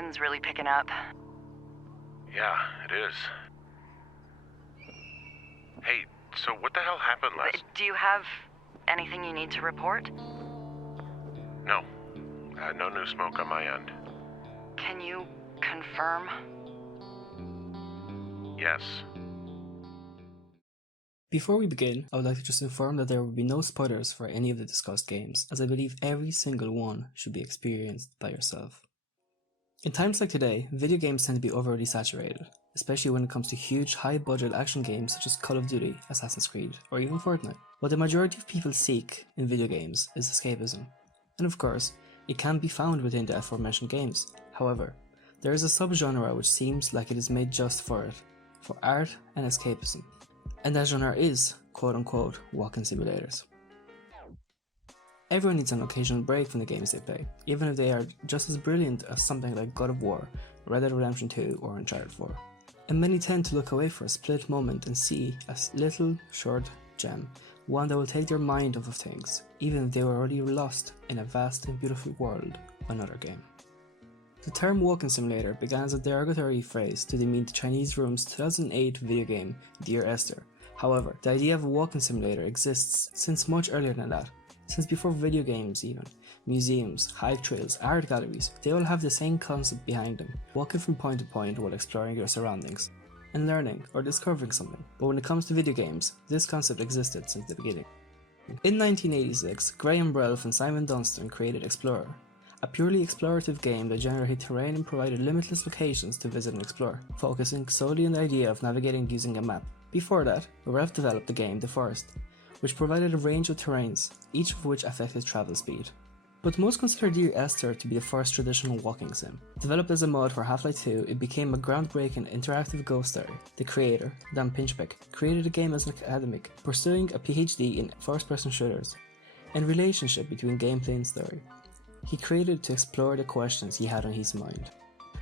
wind's really picking up. Yeah, it is. Hey, so what the hell happened last... Do you have anything you need to report? No. No new smoke on my end. Can you confirm? Yes. Before we begin, I would like to just inform that there will be no spoilers for any of the discussed games, as I believe every single one should be experienced by yourself. In times like today, video games tend to be overly saturated, especially when it comes to huge high-budget action games such as Call of Duty, Assassin's Creed, or even Fortnite. What the majority of people seek in video games is escapism, and of course, it can be found within the aforementioned games. However, there is a subgenre which seems like it is made just for it, for art and escapism. And that genre is, quote-unquote, walking simulators. Everyone needs an occasional break from the games they play, even if they are just as brilliant as something like God of War, Red Dead Redemption 2 or Uncharted 4. And many tend to look away for a split moment and see a little, short gem, one that will take their mind off of things, even if they were already lost in a vast and beautiful world of another game. The term walking simulator began as a derogatory phrase to demean the Chinese room's 2008 video game Dear Esther. However, the idea of a walking simulator exists since much earlier than that, since before video games even. Museums, hike trails, art galleries, they all have the same concept behind them, walking from point to point while exploring your surroundings, and learning or discovering something. But when it comes to video games, this concept existed since the beginning. In 1986, Graham Relf and Simon Dunstan created Explorer, a purely explorative game that generated terrain and provided limitless locations to visit and explore, focusing solely on the idea of navigating using a map. Before that, Relf developed the game The Forest, which provided a range of terrains, each of which affected travel speed. But most consider Dear Esther to be the first traditional walking sim. Developed as a mod for Half-Life 2, it became a groundbreaking interactive ghost story. The creator, Dan Pinchbeck, created the game as an academic, pursuing a PhD in first-person shooters, and relationship between gameplay and story. He created it to explore the questions he had on his mind.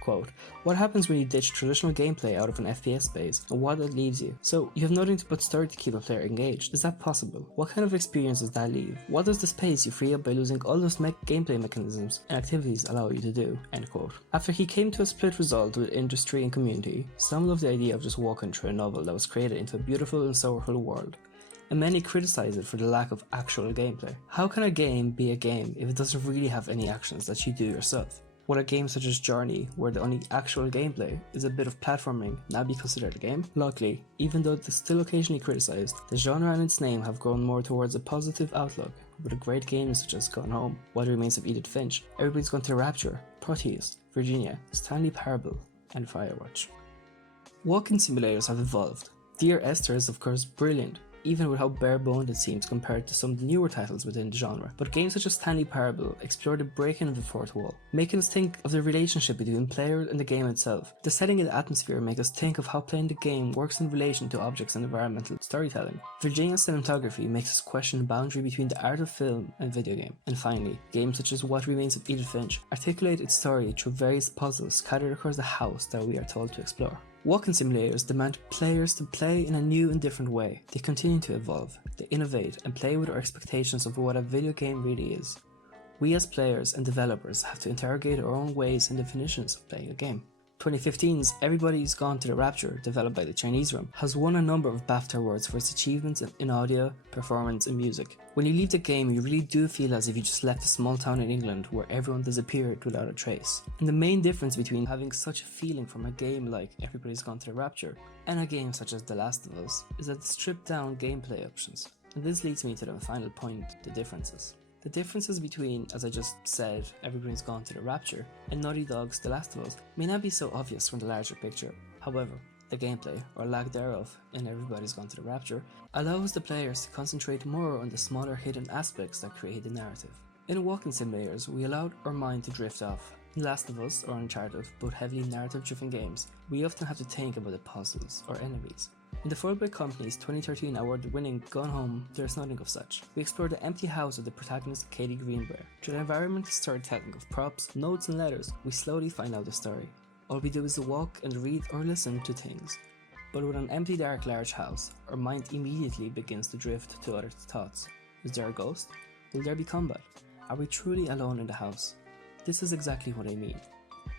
Quote, what happens when you ditch traditional gameplay out of an FPS space, and what that leaves you? So, you have nothing but story to keep a player engaged. Is that possible? What kind of experience does that leave? What does the space you free up by losing all those gameplay mechanisms and activities allow you to do? End quote. After he came to a split result with industry and community, some loved the idea of just walking through a novel that was created into a beautiful and soulful world, and many criticize it for the lack of actual gameplay. How can a game be a game if it doesn't really have any actions that you do yourself? Would a game such as Journey, where the only actual gameplay is a bit of platforming, now be considered a game? Luckily, even though it is still occasionally criticized, the genre and its name have grown more towards a positive outlook, with a great games such as Gone Home, What Remains of Edith Finch, Everybody's Gone to Rapture, Proteus, Virginia, Stanley Parable, and Firewatch. Walking simulators have evolved. Dear Esther is of course brilliant, even with how bare-boned it seems compared to some of the newer titles within the genre. But games such as Stanley Parable explore the breaking of the fourth wall, making us think of the relationship between player and the game itself. The setting and atmosphere make us think of how playing the game works in relation to objects and environmental storytelling. Virginia's cinematography makes us question the boundary between the art of film and video game. And finally, games such as What Remains of Edith Finch articulate its story through various puzzles scattered across the house that we are told to explore. Walking simulators demand players to play in a new and different way. They continue to evolve, they innovate, and play with our expectations of what a video game really is. We as players and developers have to interrogate our own ways and definitions of playing a game. 2015's Everybody's Gone to the Rapture, developed by the Chinese Room, has won a number of BAFTA awards for its achievements in audio, performance, and music. When you leave the game, you really do feel as if you just left a small town in England where everyone disappeared without a trace. And the main difference between having such a feeling from a game like Everybody's Gone to the Rapture and a game such as The Last of Us is that the stripped down gameplay options. And this leads me to the final point, the differences. The differences between, as I just said, Everybody's Gone to the Rapture and Naughty Dog's The Last of Us may not be so obvious from the larger picture. However, the gameplay, or lack thereof, in Everybody's Gone to the Rapture allows the players to concentrate more on the smaller hidden aspects that create the narrative. In walking simulators, we allowed our mind to drift off. In Last of Us or Uncharted, both heavily narrative-driven games, we often have to think about the puzzles or enemies. In the Fullbright Company's 2013 award-winning Gone Home, there is nothing of such. We explore the empty house of the protagonist Katie Greenbrier. Through the environmental storytelling of props, notes and letters, we slowly find out the story. All we do is to walk and read or listen to things. But with an empty dark large house, our mind immediately begins to drift to other thoughts. Is there a ghost? Will there be combat? Are we truly alone in the house? This is exactly what I mean.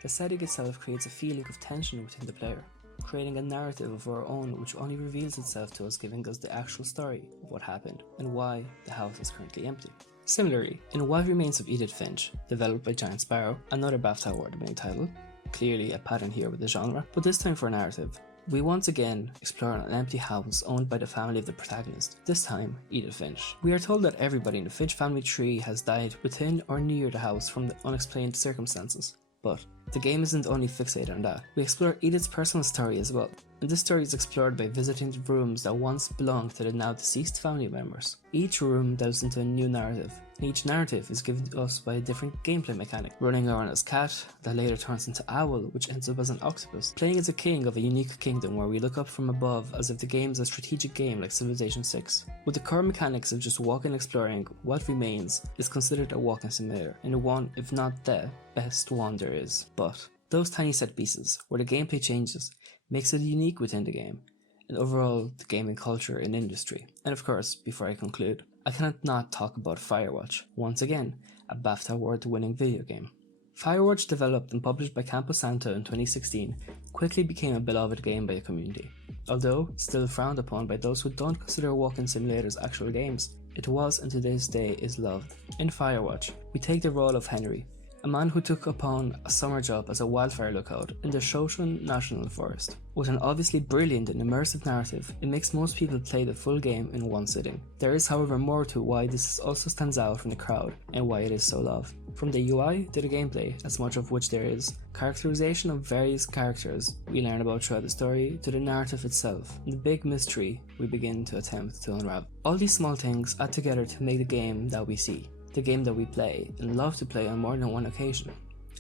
The setting itself creates a feeling of tension within the player, creating a narrative of our own which only reveals itself to us, giving us the actual story of what happened and why the house is currently empty. Similarly, in What Remains of Edith Finch, developed by Giant Sparrow, another BAFTA award-winning title, clearly a pattern here with the genre, but this time for a narrative, we once again explore an empty house owned by the family of the protagonist, this time Edith Finch. We are told that everybody in the Finch family tree has died within or near the house from the unexplained circumstances. But the game isn't only fixated on that. We explore Edith's personal story as well, and this story is explored by visiting the rooms that once belonged to the now deceased family members. Each room delves into a new narrative, and each narrative is given to us by a different gameplay mechanic. Running around as cat, that later turns into owl, which ends up as an octopus. Playing as a king of a unique kingdom where we look up from above as if the game is a strategic game like Civilization 6. With the core mechanics of just walking and exploring, What Remains is considered a walking simulator, and one, if not the best one there is. But those tiny set pieces, where the gameplay changes, makes it unique within the game, and overall the gaming culture and industry. And of course, before I conclude, I cannot not talk about Firewatch, once again, a BAFTA award-winning video game. Firewatch, developed and published by Campo Santo in 2016, quickly became a beloved game by the community. Although still frowned upon by those who don't consider walking simulators actual games, it was and to this day is loved. In Firewatch, we take the role of Henry, a man who took upon a summer job as a wildfire lookout in the Shoshone National Forest. With an obviously brilliant and immersive narrative, it makes most people play the full game in one sitting. There is however more to why this also stands out from the crowd and why it is so loved. From the UI to the gameplay, as much of which there is, characterization of various characters we learn about throughout the story, to the narrative itself, and the big mystery we begin to attempt to unravel. All these small things add together to make the game that we see, the game that we play and love to play on more than one occasion.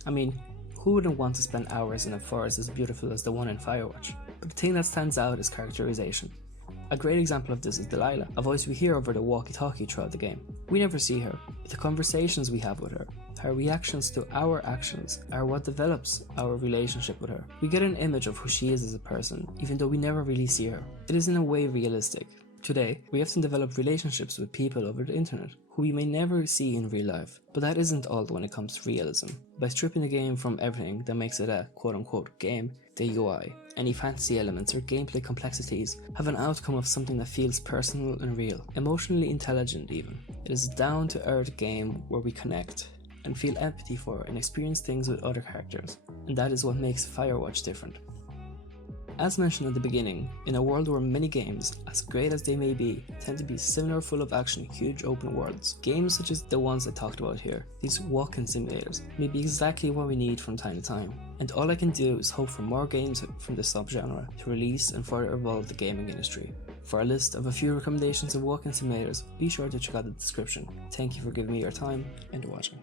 I mean, who wouldn't want to spend hours in a forest as beautiful as the one in Firewatch? But the thing that stands out is characterization. A great example of this is Delilah, a voice we hear over the walkie-talkie throughout the game. We never see her, but the conversations we have with her reactions to our actions, are what develops our relationship with her. We get an image of who she is as a person, even though we never really see her. It is in a way realistic. Today, we often develop relationships with people over the internet, who we may never see in real life. But that isn't all when it comes to realism. By stripping the game from everything that makes it a quote-unquote game, the UI, any fantasy elements or gameplay complexities have an outcome of something that feels personal and real, emotionally intelligent even. It is a down-to-earth game where we connect and feel empathy for and experience things with other characters, and that is what makes Firewatch different. As mentioned at the beginning, in a world where many games, as great as they may be, tend to be similar, full of action, huge open worlds, games such as the ones I talked about here, these walk-in simulators, may be exactly what we need from time to time. And all I can do is hope for more games from this subgenre to release and further evolve the gaming industry. For a list of a few recommendations of walk-in simulators, be sure to check out the description. Thank you for giving me your time and watching.